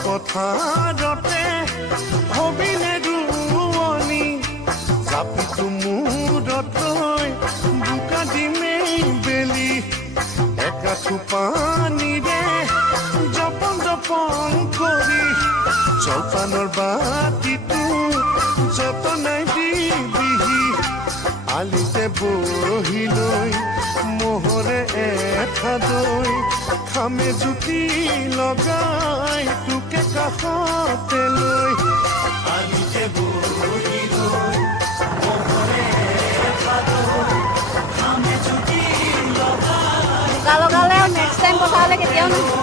পথাৰতে হবিনে ৰুৱনি জাপিটো মূৰত লৈ বোকা দিমেই বেলি একাঠু পানীৰে জপন জপন কৰি জলপানৰ বাতিটো যতনাই দিবিহি আলিতে বহি লৈ মোহৰে এঠা দৈ খামে জুতি লগাই তোকে কাষতে লৈ আলিতে বহি লৈ মোহৰে এঠা দৈ খামে জুতি লগাই লগালে নেক্সট টাইম পথাৰলৈ কেতিয়াও নাহিব